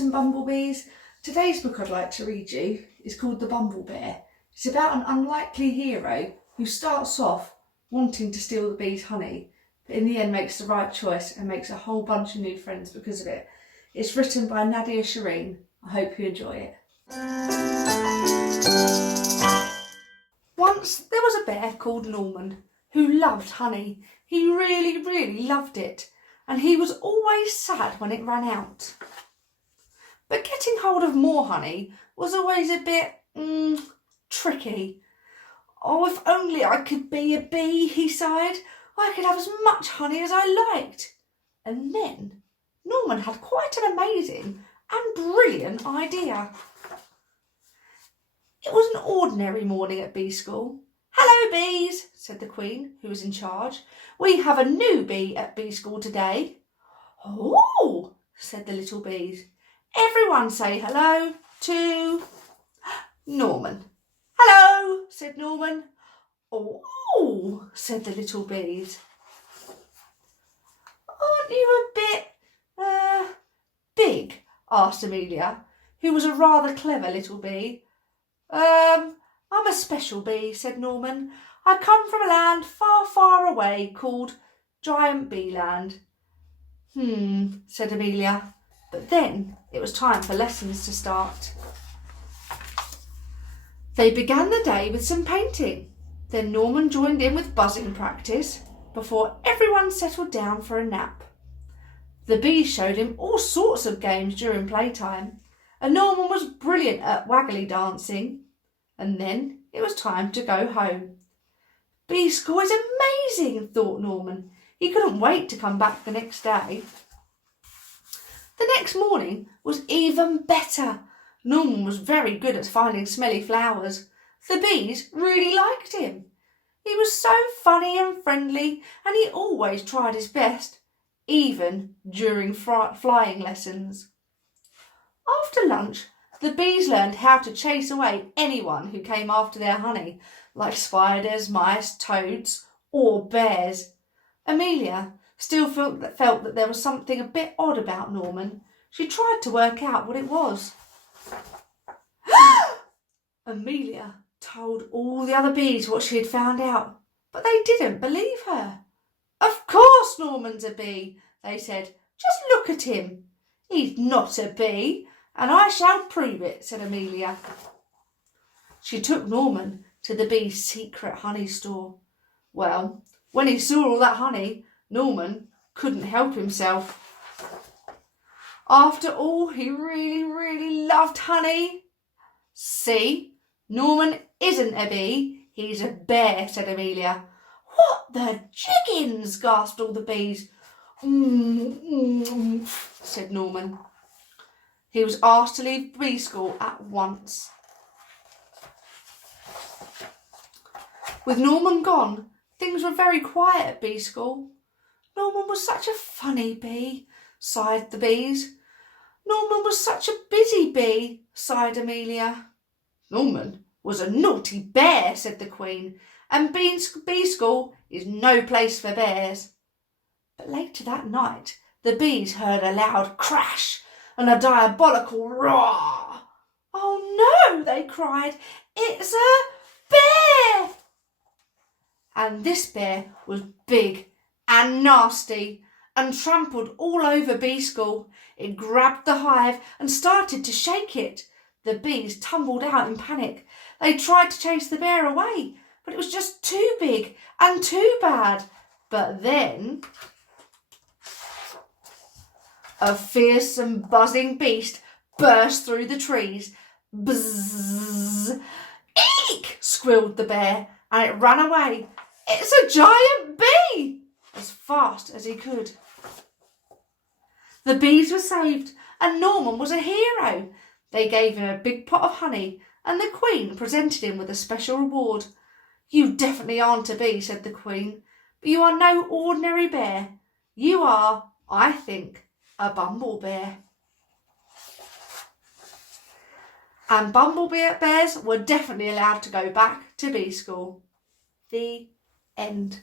Bumblebears and Bumblebees. Today's book I'd like to read you is called The Bumblebear. It's about an unlikely hero who starts off wanting to steal the bees' honey, but in the end makes the right choice and makes a whole bunch of new friends because of it. It's written by Nadia Shireen. I hope you enjoy it. Once there was a bear called Norman who loved honey. He really loved it, and he was always sad when it ran out. But getting hold of more honey was always a bit tricky. Oh, if only I could be a bee, he sighed. I could have as much honey as I liked. And then Norman had quite an amazing and brilliant idea. It was an ordinary morning at bee school. "Hello, bees," said the Queen, who was in charge. "We have a new bee at bee school today." "Oh," said the little bees. "Everyone say hello to Norman." "Hello," said Norman. "Oh," said the little bees. "Aren't you a bit, big?" asked Amelia, who was a rather clever little bee. "I'm a special bee," said Norman. "I come from a land far away called Giant Bee Land." Said Amelia. But then it was time for lessons to start. They began the day with some painting. Then Norman joined in with buzzing practice before everyone settled down for a nap. The bees showed him all sorts of games during playtime, and Norman was brilliant at waggly dancing. And then it was time to go home. Bee school is amazing, thought Norman. He couldn't wait to come back the next day. The next morning was even better. Norman was very good at finding smelly flowers. The bees really liked him. He was so funny and friendly, and he always tried his best, even during flying lessons. After lunch, the bees learned how to chase away anyone who came after their honey, like spiders, mice, toads, or bears. Amelia still felt that there was something a bit odd about Norman. She tried to work out what it was. Amelia told all the other bees what she had found out, but they didn't believe her. "Of course Norman's a bee," they said. "Just look at him. He's not a bee, and I shall prove it," said Amelia. She took Norman to the bees' secret honey store. Well, when he saw all that honey, Norman couldn't help himself. After all, he really loved honey. "See, Norman isn't a bee, he's a bear," said Amelia. "What the jiggins!" gasped all the bees. Said Norman. He was asked to leave bee school at once. With Norman gone, things were very quiet at bee school. "Norman was such a funny bee," sighed the bees. "Norman was such a busy bee," sighed Amelia. "Norman was a naughty bear," said the Queen, "and bee school is no place for bears." But later that night, the bees heard a loud crash and a diabolical roar. "Oh no," they cried, "it's a bear!" And this bear was big and nasty and trampled all over bee school. It grabbed the hive and started to shake it. The bees tumbled out in panic. They tried to chase the bear away, but it was just too big and too bad. But then a fierce and buzzing beast burst through the trees. "Bzzz! Eek!" squealed the bear, and it ran away. "It's a giant bee!" as fast as he could. The bees were saved, and Norman was a hero. They gave him a big pot of honey, and the Queen presented him with a special reward. "You definitely aren't a bee," said the Queen, "but you are no ordinary bear. You are, I think, a Bumblebear." And Bumblebears were definitely allowed to go back to bee school. The end.